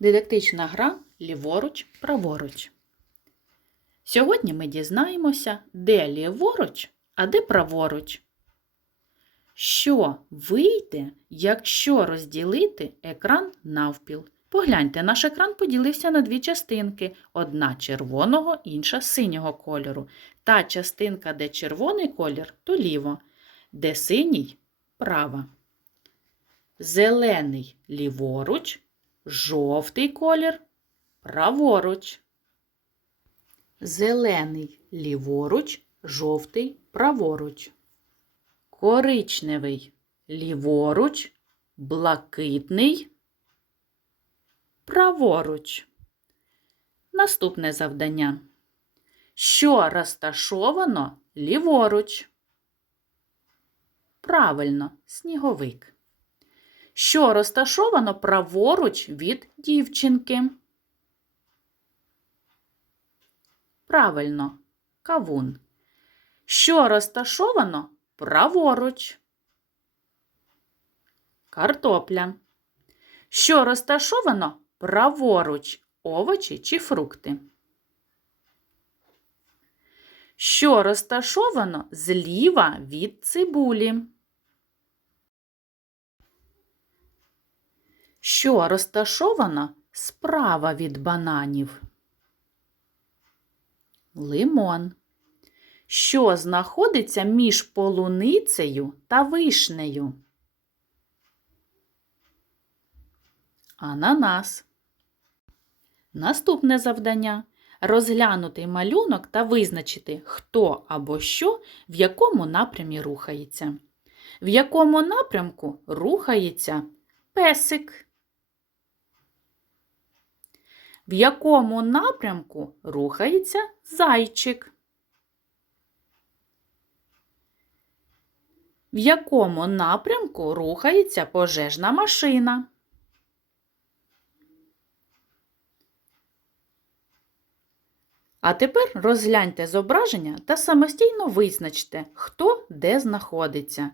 Дидактична гра ліворуч, праворуч. Сьогодні ми дізнаємося, де ліворуч, а де праворуч. Що вийде, якщо розділити екран навпіл? Погляньте, наш екран поділився на дві частинки: одна червоного, інша синього кольору. Та частинка, де червоний колір, то ліво, де синій право. Зелений ліворуч, жовтий колір праворуч. Зелений ліворуч, жовтий праворуч. Коричневий ліворуч, блакитний праворуч. Наступне завдання. Що розташовано ліворуч? Правильно, сніговик. Що розташовано праворуч від дівчинки? Правильно, кавун. Що розташовано праворуч? Картопля. Що розташовано праворуч? Овочі чи фрукти? Що розташовано зліва від цибулі? Що розташовано справа від бананів? Лимон. Що знаходиться між полуницею та вишнею? Ананас. Наступне завдання розглянути малюнок та визначити, хто або що в якому напрямі рухається. В якому напрямку рухається песик? В якому напрямку рухається зайчик? В якому напрямку рухається пожежна машина? А тепер розгляньте зображення та самостійно визначте, хто де знаходиться.